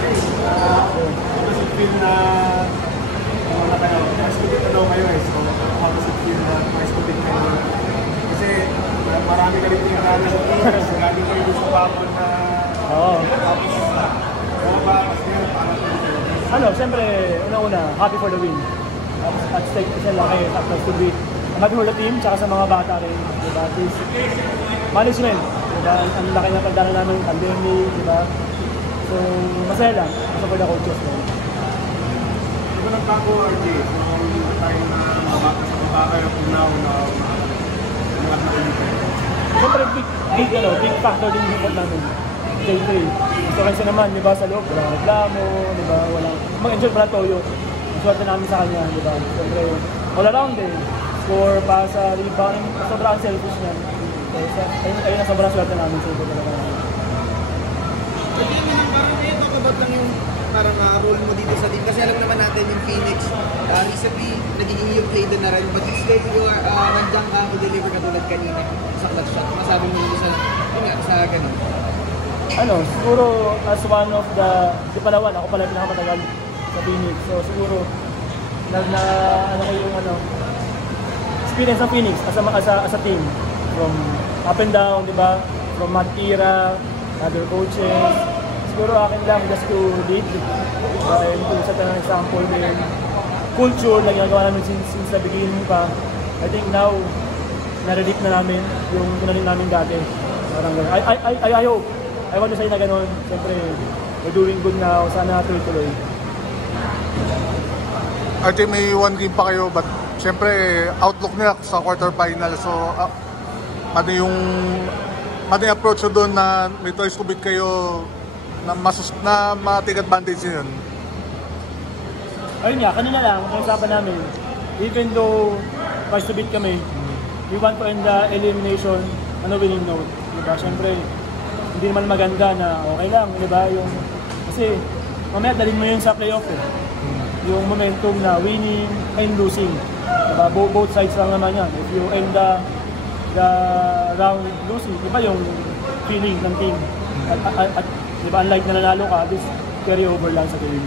Tapos yung feel na mas kulit na daw kayo eh. So, tapos yung feel na mas kulit kayo. Kasi marami ka rin pinakala sa teams. Lagi kayo gusto papon na... Oo. Tapos, mga bakas niya, parang ano, siyempre, una-una, happy for the win. At stake kasi laki, tapos to be happy for the team, tsaka sa mga bata rin, diba? At least, management, diba? Ang laki na pagdala namin ng pandemic, diba? So, masaya lang, kasi for the coaches ko. Diba nagbago, RJ? Kung tayo na mabaka yung una-una mga nakalimutan. Siyempre, big factor din yung namin. J3. Gusto kasi naman, di ba, sa loob, walang reklamo, di ba, walang... Mag-enjoy pala Toyo. Suwerte namin sa kanya, di ba? Siyempre, all around din. Score, pasa, rebound, sobrang selfish niyan. Ayun na sobrang suwerte namin sa ito talaga. Pwede naman, parang kayo talk about lang yung parang role mo dito sa team. Kasi alam naman natin yung Phoenix, recently, nagiging yung play din na rin. But it's like you are nandiyan ka to-deliver katulad kanina sa clutch shot. Masabi mo yun sa ganun. Ano, siguro as one of the Palawan, ako pala pinakamatagal sa Phoenix. So siguro ano ko yung experience ng Phoenix as a team. From up and down, di ba? From Matira, other coaches. Siguro akin lang just to lead. And to set an example din. Culture na ginagawa namin since the beginning pa. I think now, na-redeem na namin yung pinanin namin dati. Parang gano'n. I hope. I want to say na gano'n, siyempre, we're doing good now, sana tuloy-tuloy. RJ, may one game pa kayo, but siyempre, outlook nila sa quarterfinal. So, ano yung approach nyo doon na may twice to beat kayo na ma-take advantage yun? Ayun nga, kanina lang, usapan namin, even though twice to beat kami, we want to end the elimination on a winning note. Diba? Siyempre, hindi naman maganda na okay lang, di ba? Kasi mamaya dalhin mo yun sa playoff eh. Yung momentum na winning and losing. Diba? Both sides lang naman yan. If you end the round losing, di ba yung feeling ng team? At di ba, unlike na nanalo ka, this carry over lang sa game.